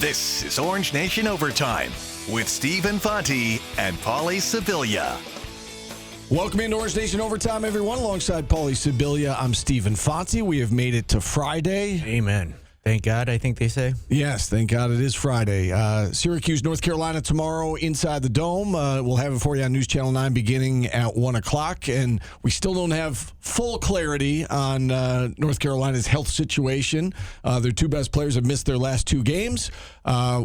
This is Orange Nation Overtime with Stephen Fonte and Paulie Sibilia. Welcome into Orange Nation Overtime, everyone. Alongside Paulie Sibilia, I'm Stephen Fonte. We have made it to Friday. Amen. Thank God, I think they say. Yes, thank God it is Friday. Syracuse, North Carolina tomorrow inside the Dome. We'll have it for you on News Channel 9 beginning at 1 o'clock. And we still don't have full clarity on North Carolina's health situation. Their two best players have missed their last two games.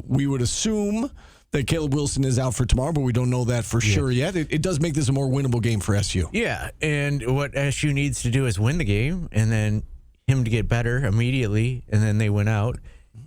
We would assume that Caleb Wilson is out for tomorrow, but we don't know that for sure yet. It does make this a more winnable game for SU. Yeah, and what SU needs to do is win the game, and then him to get better immediately, and then they win out.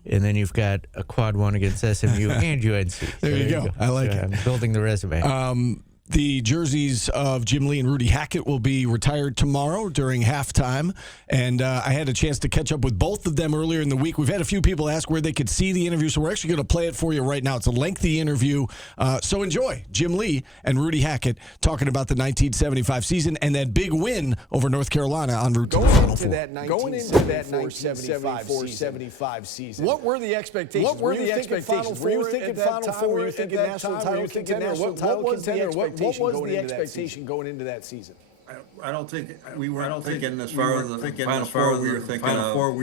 And then you've got a quad one against SMU and UNC. There you go. I like it. I'm building the resume. The jerseys of Jim Lee and Rudy Hackett will be retired tomorrow during halftime. And I had a chance to catch up with both of them earlier in the week. We've had a few people ask where they could see the interview, so we're actually going to play it for you right now. It's a lengthy interview, so enjoy. Jim Lee and Rudy Hackett talking about the 1975 season and that big win over North Carolina en route to the Final Four. Going into that 1974-75 season, what were the expectations? Were you thinking Final Four? Were you thinking Final Four? Were you thinking national title contender? What was the expectation going into that season? I don't think we weren't thinking as far as the Final Four. We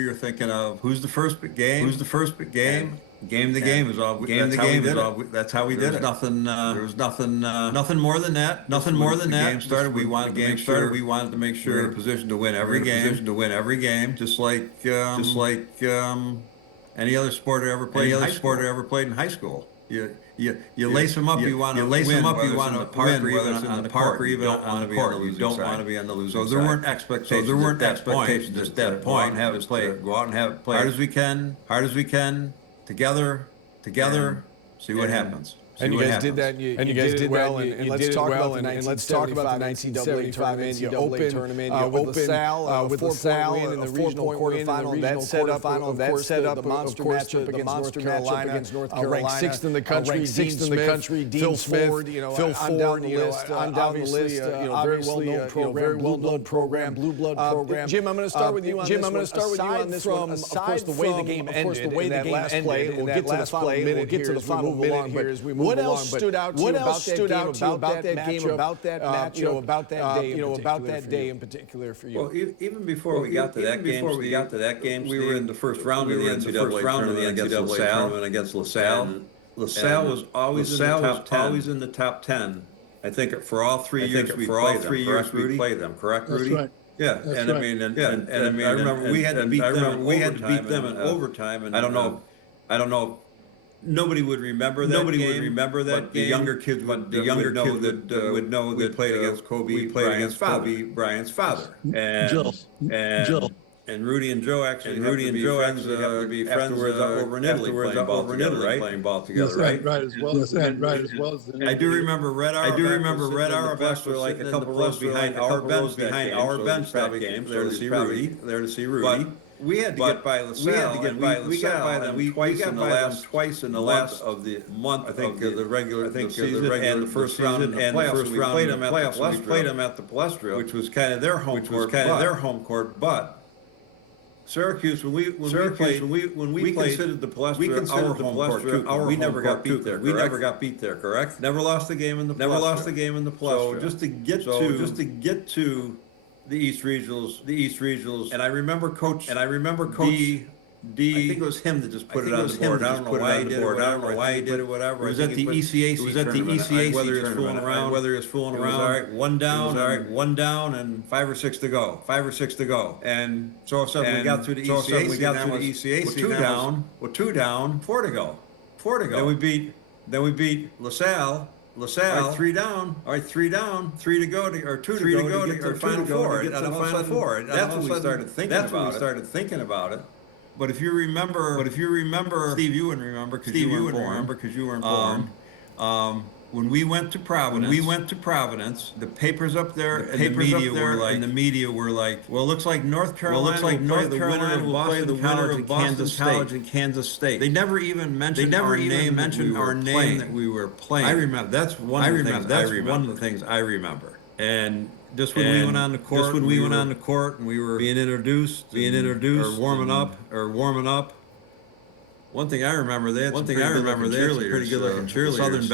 were thinking of who's the first game. Who's the first game? Game the game is all. Game the game is all. That's how we did it. Nothing. There was nothing. Nothing more than that. Nothing more than that. Game started. We wanted to make sure we were in a position to win every game. Just like any other sport I ever played. In high school. You lace them up. You want to lace them up. You want to win, whether it's in the park or even on the court. You don't want to be on the losing side. So there weren't expectations. At that point. Go out and have it play hard as we can. Together. See what happens. And you guys did that, and you guys did well, and let's talk about the 1975 tournament. You opened with LaSalle in the regional quarterfinal, and that set up the monster matchup against North Carolina, ranked sixth in the country. Phil Ford, I'm down the list. Very well-known program, blue blood program. Jim, I'm going to start with you on this one. Aside from, of course, the way the game ended in that last play, we'll get to the final minute here as we move. What else stood out to you about that game, about that day in particular for you? Well, even before we got to that game, we were in the first round of the NCAA tournament against LaSalle. LaSalle was always in the top 10. I think for all 3 years we played them. Correct, Rudy? That's right. Yeah, That's right. I remember we had to beat them in overtime, and I don't know. Nobody would remember that game. But the younger kids would know that we played against Kobe Bryant's father. And Rudy and Joe actually have to be friends over in Italy playing ball together, right? Right as well. I do remember Red Auerbach was like a couple rows behind our bench that game. There to see Rudy. But we had to get by LaSalle. We got by them twice in the last of the month. I think the regular season and the first round and the playoffs. We played them at the Palestra, which was kind of their home court. But Syracuse, when we considered the Palestra our home court too. We never got beat there. Correct? Never lost the game in the Palestra. So just to get to the East Regionals, and I remember Coach D. I think it was him that just put it on the board. I don't know why he did it. Whatever. It was at the ECAC. Whether he was fooling around. All right, one down, and 5 or 6 to go. And so all of a sudden we got through the ECAC. With two down, 4 to go. Then we beat LaSalle. All right, 3 down. 3 to go, or 2 to go to get to the Final Four. That's when we started thinking about it. But if you remember, Steve, you wouldn't remember because you weren't born. When we went to Providence, the papers up there and the media were like, well, it looks like North Carolina will play the winner of Boston College and Kansas State. They never even mentioned our name that we were playing. I remember. That's one of the things I remember. And just when we went on the court, and we were being introduced, or warming up. One thing I remember, they had some pretty good looking cheerleaders. Southern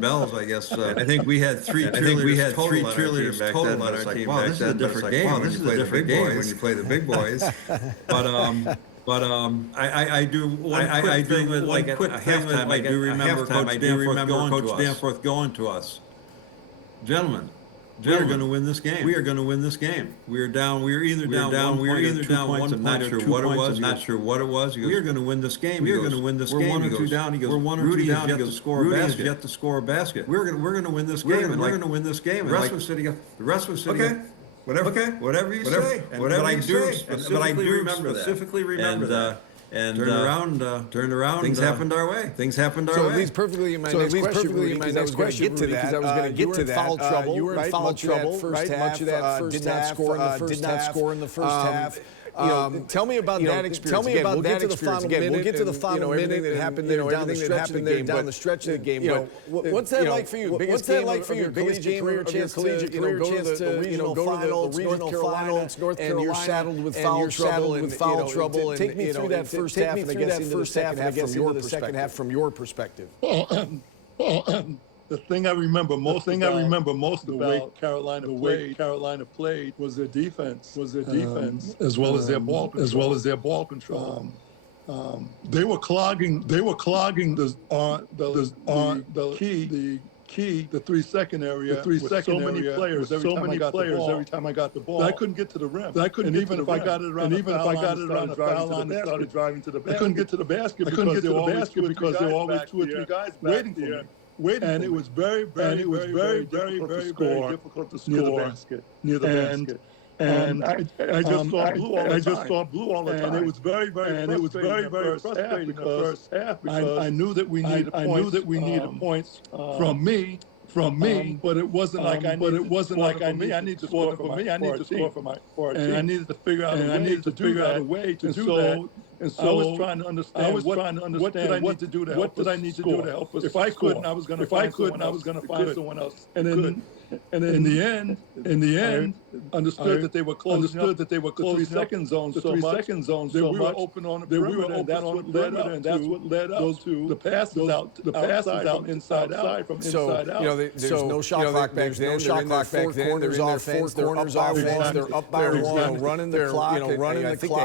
Bells, I guess. I think we had three cheerleaders total on our team back then. This is a different game when you play the big boys. When you play the big boys. But I do one quick thing at halftime. I do remember Coach Danforth going to us, gentlemen. We are going to win this game. We are going to win this game. We are either down 1 point. I'm not sure what it was. He goes, we are going to win this game. We are going to win this game. We're 1 or 2 down. He goes, we're 1 or 2 down. He goes, Rudy has yet to score a basket. We're going to win this game. We're going to win this game. The rest was sitting. Okay. Whatever you say. But I do specifically remember that. And turned around. Things happened our way. So it leads perfectly in my next question, Rudy, because I was going to get to that. You were in foul trouble. You were in foul trouble. Much of that first half. Did not score in the first half. Tell me about that experience. We'll get to the final minute. We'll get to the final minute that happened there down the stretch of the game. What's that like for you? What's that like for you? Biggest career chance to go to the regional finals, North Carolina, and you're saddled with foul trouble. Take me through that first half, and I guess into the second half from your perspective. The thing I remember most about the way Carolina played was their defense, as well as their ball control. They were clogging the key, the 3-second area. With so many players every time I got the ball. I couldn't get to the rim. And even if I got it around the foul line and started driving to the basket, I couldn't get to the basket because there were always 2 or 3 guys waiting for me. And it was very difficult to score near the basket. And I just saw blue all the time. And it was very frustrating in the first half because I knew that we needed points from me. But it wasn't like I need to score for me. I need to score for our team. And I needed to figure out a way to do that. And so I was trying to understand what did I need to do to help us. If I couldn't, I was going to find someone else. And in the end, understood that they were closing the 3-second zone so much that we were open on the perimeter, and that's what led up to the passes out inside from inside out. There's no shot clock back then. There's offense. They're up by one, running the clock. I think they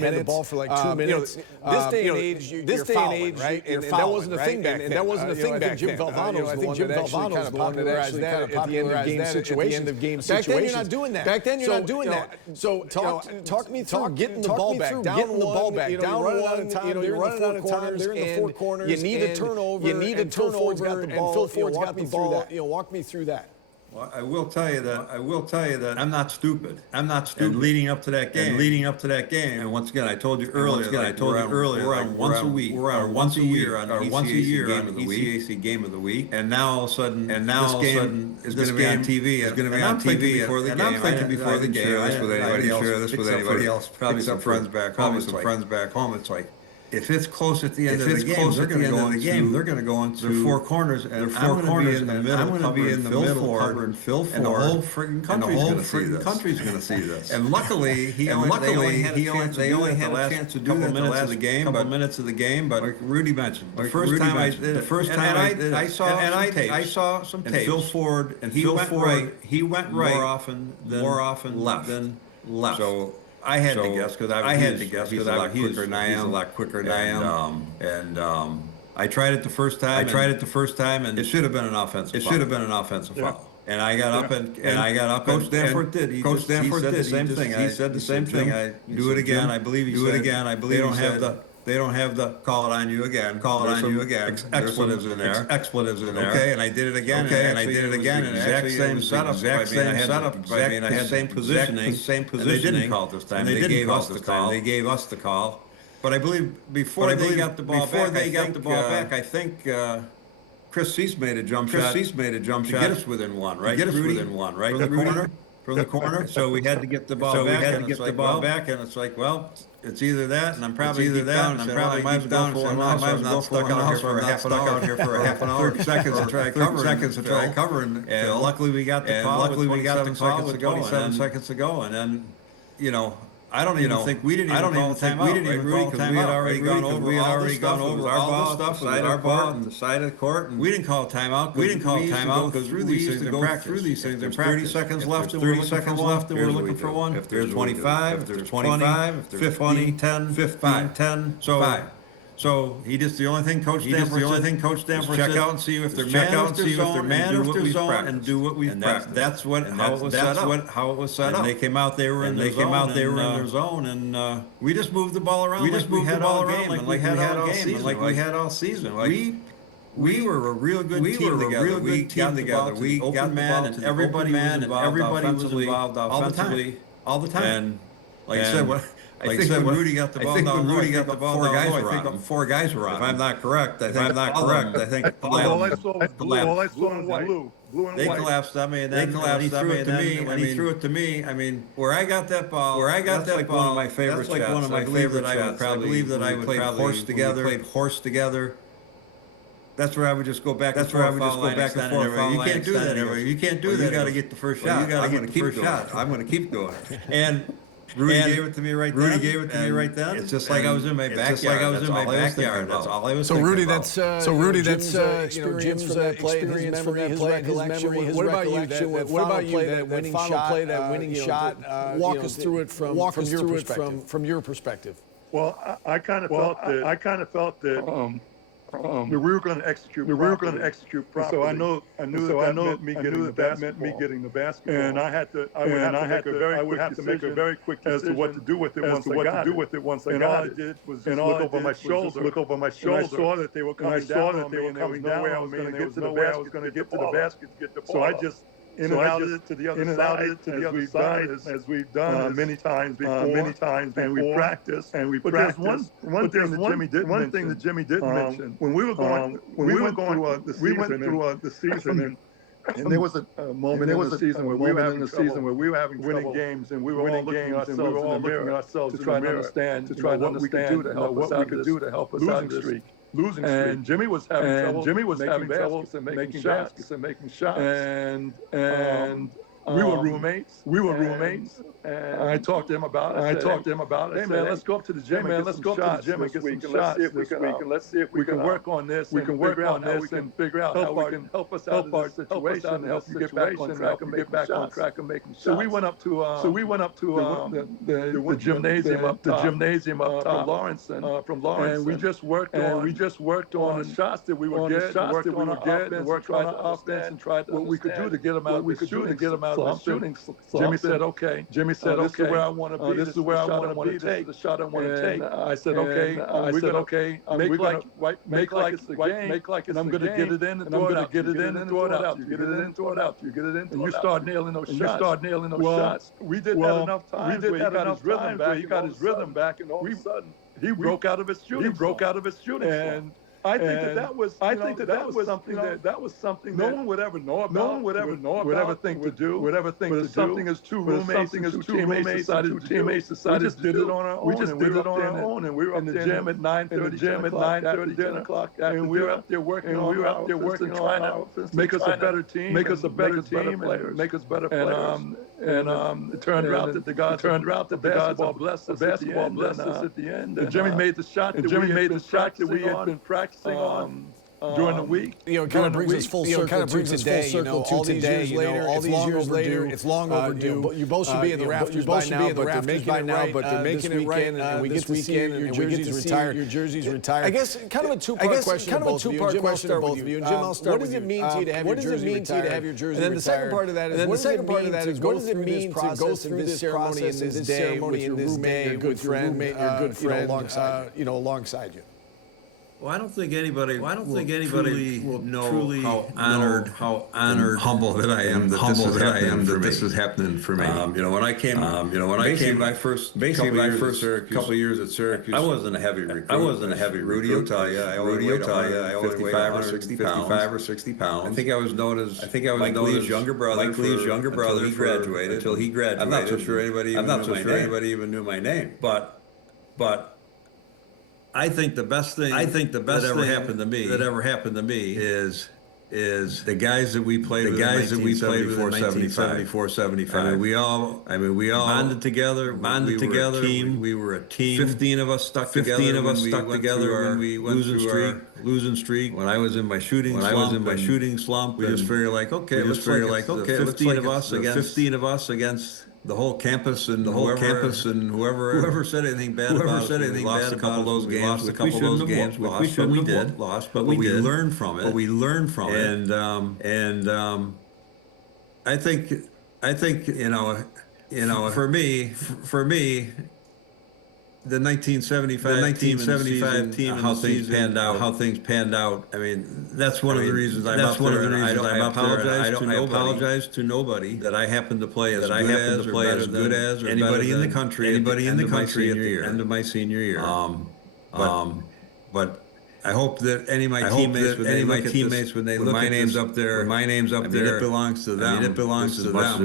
had the ball for like 2 minutes. This day and age, you're fouling, right? And that wasn't a thing back then. I think Jim Valvano was the one that actually popularized that at the end of game situations. Back then, you're not doing that. So talk me through getting the ball back, down running out of time. You're running out of time. They're in the 4 corners. You need a turnover. And Phil Ford's got the ball. Walk me through that. Well, I will tell you that I'm not stupid. And leading up to that game, and once again, I told you earlier, we're on once a week. We're on once a year on ECAC game of the week. And now all of a sudden, is going to be on TV. It's going to be on TV before the game. I'm thinking before the game. Share this with anybody else. Probably some friends back home. It's like, if it's close at the end of the game, they're going to go in the game. They're going to go into the 4 corners, and I'm going to be in the middle. I'm going to be in the middle covering Phil Ford, and the whole freaking country's going to see this. And luckily, they only had a chance to do that the last couple minutes of the game. But like Rudy mentioned, the first time I did it, I saw some tapes. And Phil Ford, he went right more often than left. So I had to guess because he's a lot quicker than I am. And I tried it the first time. And it should have been an offensive foul. And I got up and Coach Danforth did. He said the same thing. He said the same thing. I do it again. I believe he said. Do it again. I believe they don't have the call it on you again. Expletives in there. Okay, and I did it again. And exact same setup. I mean, I had same positioning. And they didn't call it this time. They gave us the call. But I believe before they got the ball back, I think Chris Cease made a jump shot to get us within one, right? From the corner. So we had to get the ball back. And it's like, well, it's either that, and I'm probably down. And I might have not stuck out for a half an hour. 30 seconds to try covering. And luckily we got the call with 27 seconds to go. And then, I don't even think we didn't even call timeout. We didn't even call timeout. We had already gone over all the stuff, side of the court and the side of the court. And we didn't call timeout. We didn't call timeout because we used to go through these things. There's 30 seconds left, and we're looking for one. If there's 25, if there's 25, if there's 20, 10, 15, 10, so 5. So the only thing Coach Danforth said, check out and see if they're man or if they're zone, and do what we've practiced. That's how it was set up. And they came out, they were in their zone, and we just moved the ball around. We had all game, and like we had all season. We were a real good team together. We got together. We got man, and everybody was involved offensively all the time. And like I said, I think when Rudy got the ball down low, I think four guys were on. If I'm not correct, I think all I saw was blue and they white. collapsed on me, and then he threw it to me. I mean, where I got that ball, that's like one of my favorite shots. That's like one of my favorite shots. I believe that I would play horse together. That's where I would just go back and forth. You can't do that. You can't do that. You got to get the first shot. I'm going to keep the shot. I'm going to keep going. And Rudy gave it to me right then. It's just like I was in my backyard. That's all I was thinking about. So Rudy, that's Jim's experience from that play, his memory. What about you? That winning shot? Walk us through it from your perspective. Well, I kind of felt that. We were going to execute. Properly. So I knew that meant me getting the basketball. And I would have to make a very quick decision as to what to do with it once I got it. And all I did was just look over my shoulder. And I saw that they were coming down on me, and there was no way I was going to get to the basket to get the ball. So I just in and out to the other side, as we've done many times before, and we practiced. But there's one thing that Jimmy didn't mention. When we went through the season, and there was a moment in the season where we were having winning games, and we were all looking at ourselves to try to understand what we could do to help us out of this losing streak. And Jimmy was having trouble making shots. And we were roommates. And I talked to him about it. Hey man, let's go up to the gym and get some shots this week. And let's see if we can work on this. We can work on this and figure out how we can help us out of this situation and help you get back on track and making shots. So we went up to the gymnasium up top from Lawrence. And we just worked on the shots that we were getting, worked on the offense and tried what we could do to get them out of the shooting. Jimmy said, okay. This is where I want to be. This is where I want to take. The shot I want to take. I said, okay. Make like it's the game. And I'm going to get it in and throw it out. You get it in. And you start nailing those shots. We did that enough times where he got his rhythm back, and all of a sudden he broke out of his shooting. And I think that was something no one would ever know about. Would ever think to do. Something as two teammates decided. We just did it on our own. And we were up in the gym at 9:30, 10 o'clock. And we were up there working on trying to make us a better team, make us better players. And it turned out that the basketball blessed us at the end. And Jimmy made the shot that we had been practicing on during the week. It kind of brings us full circle to today. All these years later, it's long overdue. You both should be in the rafters by now, but they're making it right, and we get to see your jerseys retired. I guess kind of a two-part question for both of you. Jim, I'll start with you. Jim, I'll start with you. What does it mean to you to have your jersey retired? And then the second part of that is, what does it mean to go through this process in this day with your roommate, your good friend, alongside you? Well, I don't think anybody will know how honored, humble that I am that this is happening for me. When I came, my first couple of years at Syracuse, I wasn't a heavy recruit. Rudy will tell you, I only weighed 55 or 60 pounds. I think I was known as Mike Lee's younger brother until he graduated. I'm not so sure anybody even knew my name. But I think the best thing that ever happened to me is is the guys that we played with in 1974-75. I mean, we all bonded together. We were a team. 15 of us stuck together when we went through our losing streak. When I was in my shooting slump, we just figured like, okay, let's 15 of us against the whole campus and whoever said anything bad about us. We lost a couple of those games. We lost, but we learned from it. And I think for me, the 1975 team, how things panned out. I mean, that's one of the reasons I'm up there. I apologize to nobody that I happen to play as good as anybody in the country at the end of my senior year. But I hope that any of my teammates, when they look at my name's up there, it belongs to them. It belongs to them as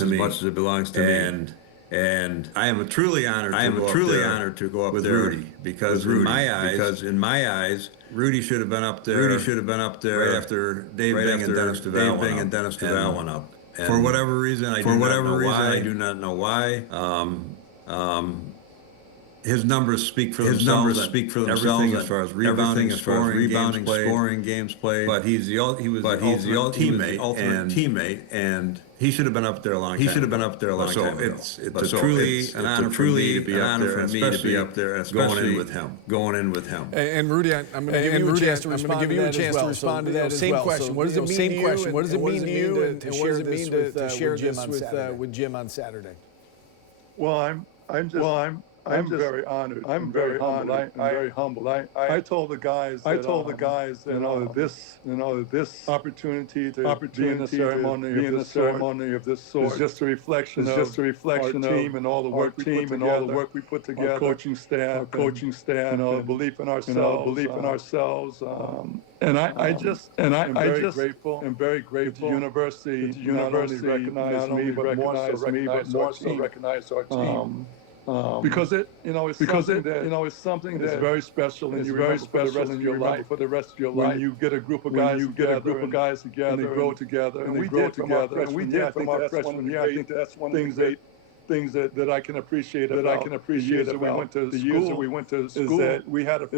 much as it belongs to me. And I am truly honored to go up with there Rudy, because in my eyes, Rudy should have been up there. Right after Dave Bing and Dennis Duval went up. And for whatever reason, I do not know why. His numbers speak for themselves. Everything as far as rebounding, scoring, games played. But he was the ultimate teammate, and he should have been up there a long time. So it's truly an honor for me to be up there, especially going in with him. And Rudy, I'm going to give you a chance to respond to that as well. Same question. What does it mean to you? What does it mean to you to share this with Jim on Saturday? Well, I'm very honored. I'm very humbled. I told the guys this opportunity to be in the ceremony of this sort is just a reflection of our team and all the work we put together, our coaching staff, belief in ourselves. And I'm very grateful. The university not only recognized me, but more so recognized our team. Because it's something that's very special and you remember for the rest of your life. When you get a group of guys together and they grow together and we did from our freshman year. I think that's one of the things that I can appreciate about the years that we went to school is that we had a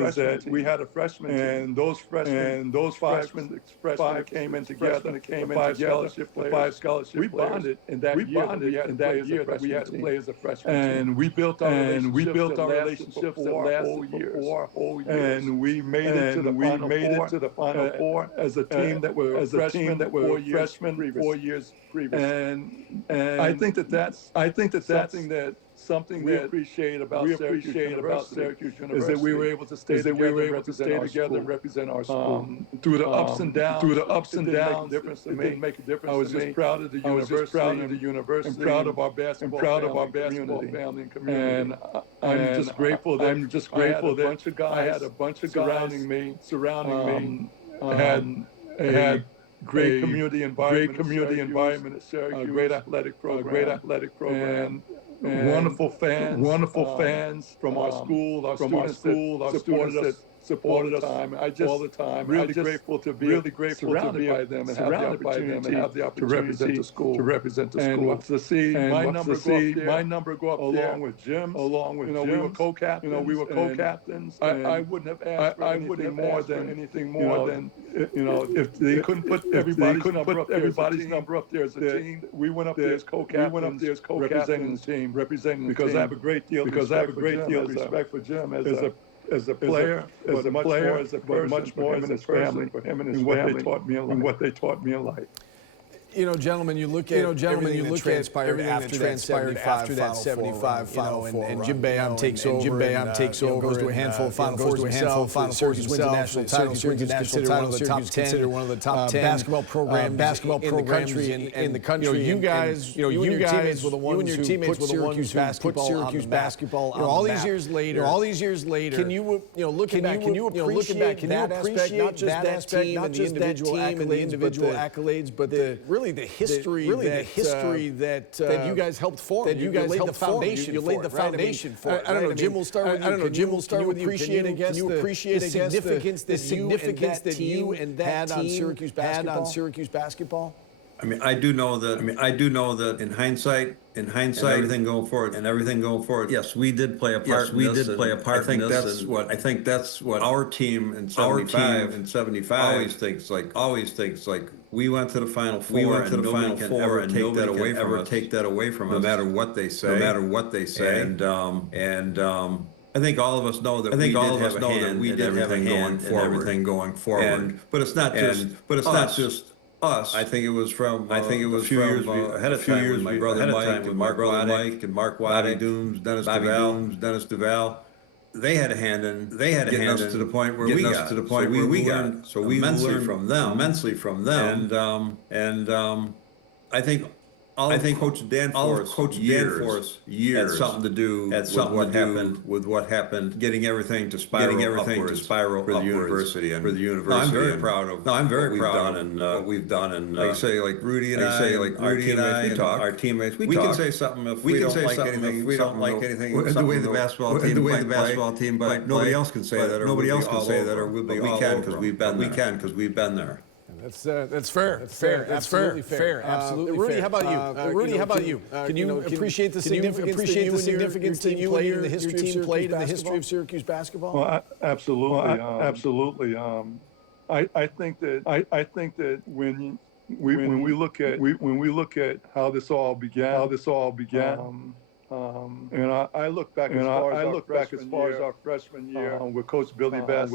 freshman team. And those freshmen came in together. The five scholarship players. We bonded in that year that we had to play as a freshman team. And we built our relationships that lasted for 4 whole years. And we made it to the Final Four as a team that were freshmen 4 years previous. And I think that's something we appreciate about Syracuse University is that we were able to stay together and represent our school. Through the ups and downs, it didn't make a difference. I was just proud of the university and proud of our basketball family and community. And I'm just grateful that I had a bunch of guys surrounding me. Had great community environment at Syracuse, great athletic program, and wonderful fans from our school, our students supported us all the time. Really grateful to be surrounded by them and have the opportunity to represent the school. And to see my number go up there along with Jim's. We were co-captains. I wouldn't have asked for anything more than if they couldn't put everybody's number up there as a team. We went up there as co-captains, representing the team, because I have a great deal of respect for Jim as a player, as a person, much more as a family, and what they taught me in life. Gentlemen, you look at everything that transpired after that 75 Final Four, and Jim Boeheim takes over, goes to a handful of Final Fours himself. Syracuse wins the national title. Syracuse considered one of the top 10 basketball programs in the country. You guys, you and your teammates were the ones who put Syracuse basketball. All these years later, can you look back? Can you appreciate that aspect, not just that team and the individual accolades, but the really the history that you guys helped form. That you guys helped form. You laid the foundation for it. I don't know. Jim, we'll start with you. I don't know. Jim, we'll start with you. Can you appreciate the significance that you and that team had on Syracuse basketball? I mean, I do know that in hindsight, everything going forward. Yes, we did play a part. I think that's what our team in '75 always thinks like we went to the Final Four. We went to the Final Four, and nobody can ever take that away from us, no matter what they say. And I think all of us know that we did have a hand in everything going forward. But it's not just us. I think it was a few years ahead of time with my brother Mike and Mark Waddick, Dennis Duval. They had a hand in getting us to the point where we got. So we learned immensely from them. And I think Coach Danforth years had something to do with what happened, getting everything to spiral upwards for the university. And I'm very proud of what we've done. And like I say, like Rudy and I, our teammates, we can say something if we don't like anything. The way the basketball team, but nobody else can say that. Or we'll be all over. We can because we've been there. That's fair. Absolutely fair. Rudy, how about you? Can you appreciate the significance that you played in the history of Syracuse basketball? Well, absolutely. I think that when we look at how this all began. And I look back as far as our freshman year with Coach Billy Best,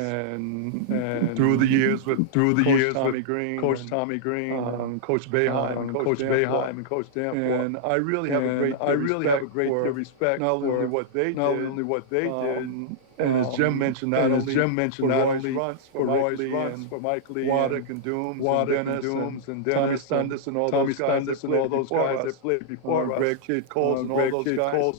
and through the years with Coach Tommy Green, Coach Boeheim, and Coach Danforth. And I really have a great respect not only what they did. And as Jim mentioned, not only for Royce Runts, for Mike Lee, Waddick and Dooms, and Dennis, Tommy Stundis and all those guys that played before us, Greg Kidd Coles and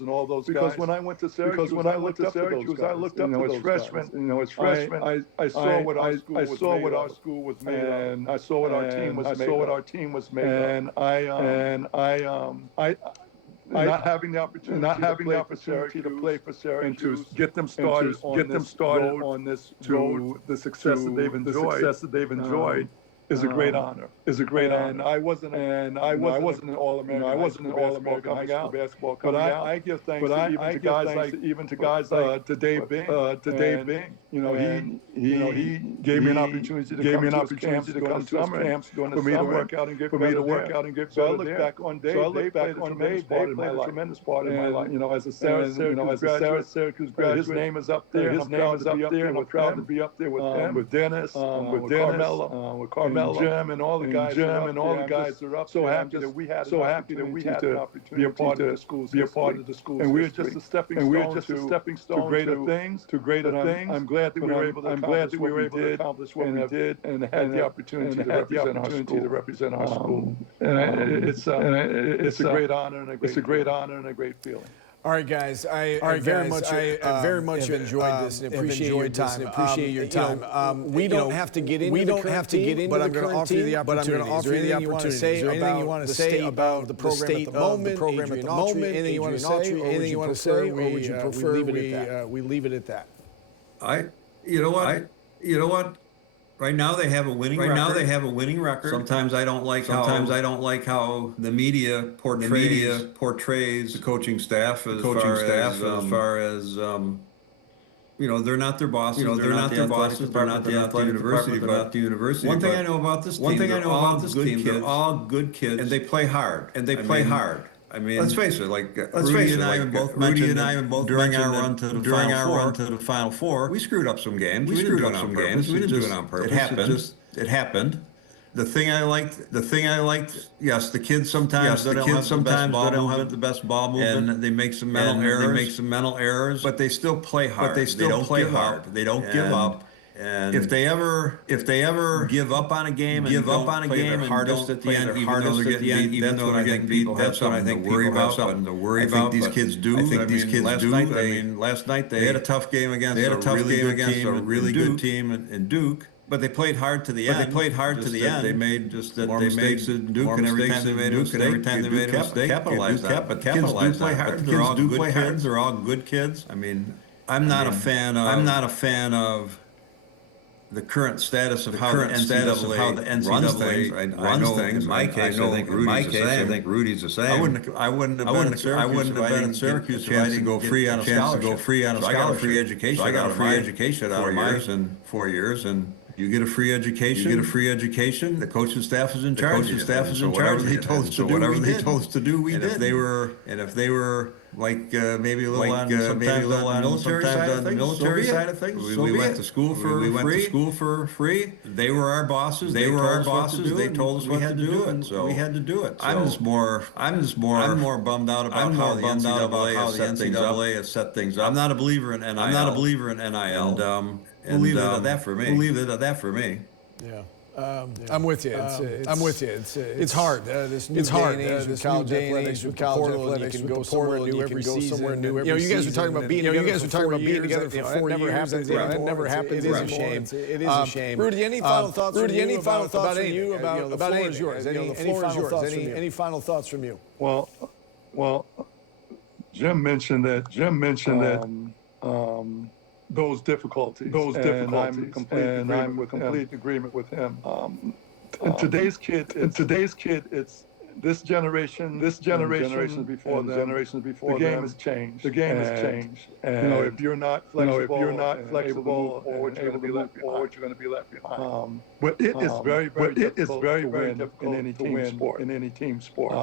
all those guys. Because when I went to Syracuse, I looked up to those freshmen. I saw what our school was made of, and I saw what our team was made of. And not having the opportunity to play for Syracuse and to get them started on this to the success that they've enjoyed is a great honor. And I wasn't an All-American. I wasn't an All-American coming out. But I give thanks to guys like to Dave Bing. He gave me an opportunity to come to his camps during the summer, for me to work out and get better. So I look back on Dave. Dave played a tremendous part in my life. As a Syracuse graduate, his name is up there. And I'm proud to be up there with him, with Dennis, with Carmelo, with Jim, and all the guys. Are up. So happy that we had an opportunity to be a part of the school's history. And we're just a stepping stone to greater things. I'm glad that we were able to accomplish what we did and had the opportunity to represent our school. And it's a great honor and a great feeling. All right, guys. I very much enjoyed this and appreciate your time. We don't have to get into the but I'm going to offer you the opportunity. Is there anything you want to say about the program at the moment? Anything you want to say, or would you prefer we leave it at that? You know what? Right now they have a winning record. Sometimes I don't like how the media portrays the coaching staff as far as they're not their bosses. They're not the athletic university. But the university. One thing I know about this team, they're all good kids, and they play hard. I mean, let's face it. Rudy and I both mentioned during our run to the Final Four, we screwed up some games. We didn't do it on purpose. It happened. The thing I liked. Yes, the kids sometimes don't have the best ball movement, and they make some mental errors. But they still play hard. They don't give up. And if they ever give up on a game and hardest at the end, even though they're getting beat, that's something I think to worry about. I think these kids do. Last night they had a tough game against a really good team in Duke. But they played hard to the end. They made more mistakes than Duke, and every time they made a mistake, capitalized on it. But kids do play hard. They're all good kids. I mean, I'm not a fan of the current status of how the NCAA runs things. I know in my case, I think Rudy's the same. I wouldn't have been at Syracuse if I didn't go free on a scholarship. I got a free education out of Myers in 4 years, and you get a free education. The coaching staff is in charge. Whatever they told us to do, we did. If they were like maybe a little on the military side of things. We went to school for free. They were our bosses. They told us we had to do it. So we had to do it. I'm just more bummed out about how the NCAA has set things up. I'm not a believer in NIL. And we'll leave it at that for me. Yeah. I'm with you. It's hard. It's hard. This college athletics, with college athletics, you can go somewhere new every season. You guys were talking about being together for 4 years. That never happens. It is a shame. It is a shame. Rudy, any final thoughts? Any final thoughts from you about the floor is yours? Any final thoughts from you? Well, Jim mentioned that. Those difficulties. And I'm in complete agreement with him. In today's kid, it's this generation before them. The game has changed. And if you're not flexible, you're going to be left behind. But it is very very difficult in any team sport.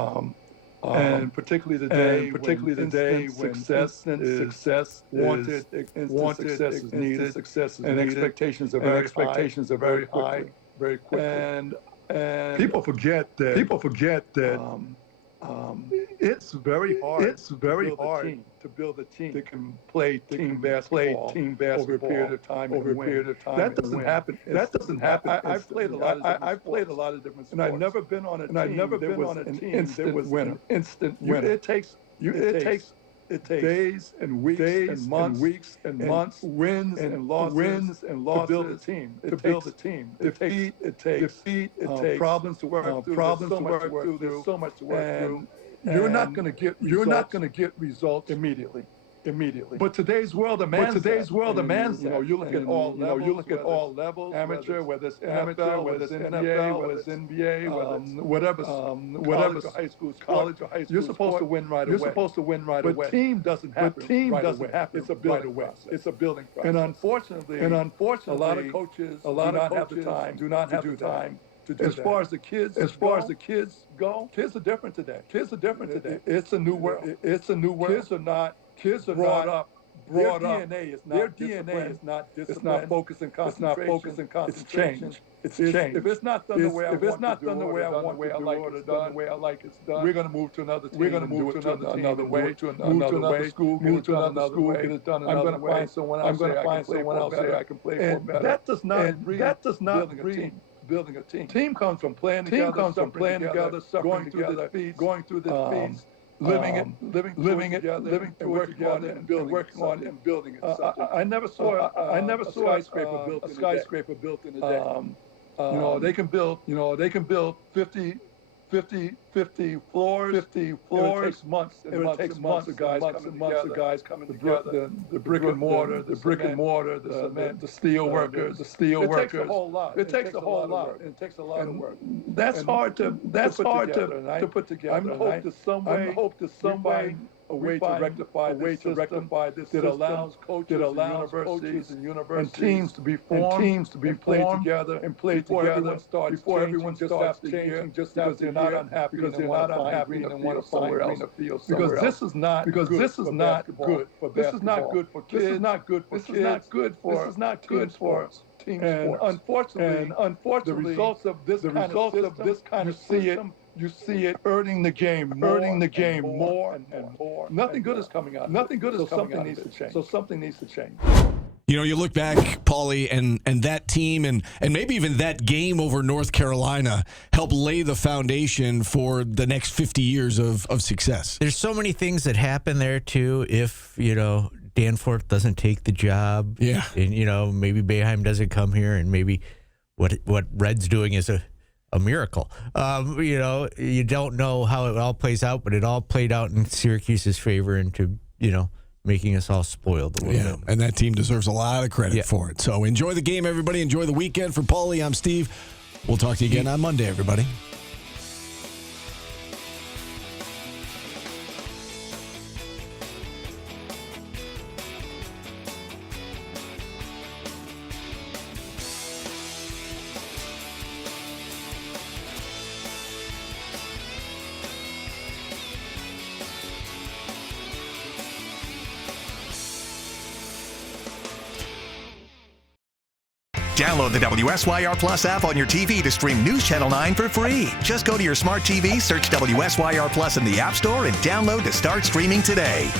And particularly today when success is wanted, success is needed, and expectations are very high, very quickly. And people forget that it's very hard to build a team that can play team basketball over a period of time and win. That doesn't happen. I've played a lot of different sports, and I've never been on a team that was an instant winner. It takes days and weeks and months, wins and losses to build a team. It takes problems to work through. There's so much to work through. You're not going to get results immediately. But today's world demands that. You look at all levels, amateur, whether it's NFL, whether it's NFL, whether it's NBA, whatever high school, college or high school. You're supposed to win right away. But team doesn't happen right away. It's a building process. It's a building process. And unfortunately, a lot of coaches do not have the time to do that. As far as the kids go, kids are different today. It's a new world. Kids are brought up. Their DNA is not discipline. It's not focus and concentration. It's change. If it's not done the way I want the way I like it's done, we're going to move to another team. We're going to move to another way. Move to another school. Get it done another way. I'm going to find someone else there I can play for better. That does not breed building a team. Team comes from playing together, going through the feeds. Living it, working on it and building it. I never saw a skyscraper built in a day. They can build 50 floors. It takes months of guys coming together. The brick and mortar, the cement, the steel workers. It takes a whole lot. It takes a lot of work. That's hard to put together. I'm hope to some way a way to rectify this that allows coaches and universities and teams to be formed and play together before everyone starts changing just because they're not unhappy and want to find somewhere else. Because this is not good for kids. This is not good for team sports. And unfortunately, the results of this kind of system, you see it earning the game more and more. Nothing good is coming out. Something needs to change. You know, you look back, Paulie, and that team and maybe even that game over North Carolina helped lay the foundation for the next 50 years of success. There's so many things that happen there, too, if, Danforth doesn't take the job. Yeah. And, maybe Boeheim doesn't come here, and maybe what Red's doing is a miracle. You don't know how it all plays out, but it all played out in Syracuse's favor into, making us all spoiled a little bit. And that team deserves a lot of credit for it. So enjoy the game, everybody. Enjoy the weekend. For Paulie, I'm Steve. We'll talk to you again on Monday, everybody. Download the WSYR Plus app on your TV to stream News Channel 9 for free. Just go to your smart TV, search WSYR Plus in the App Store, and download to start streaming today.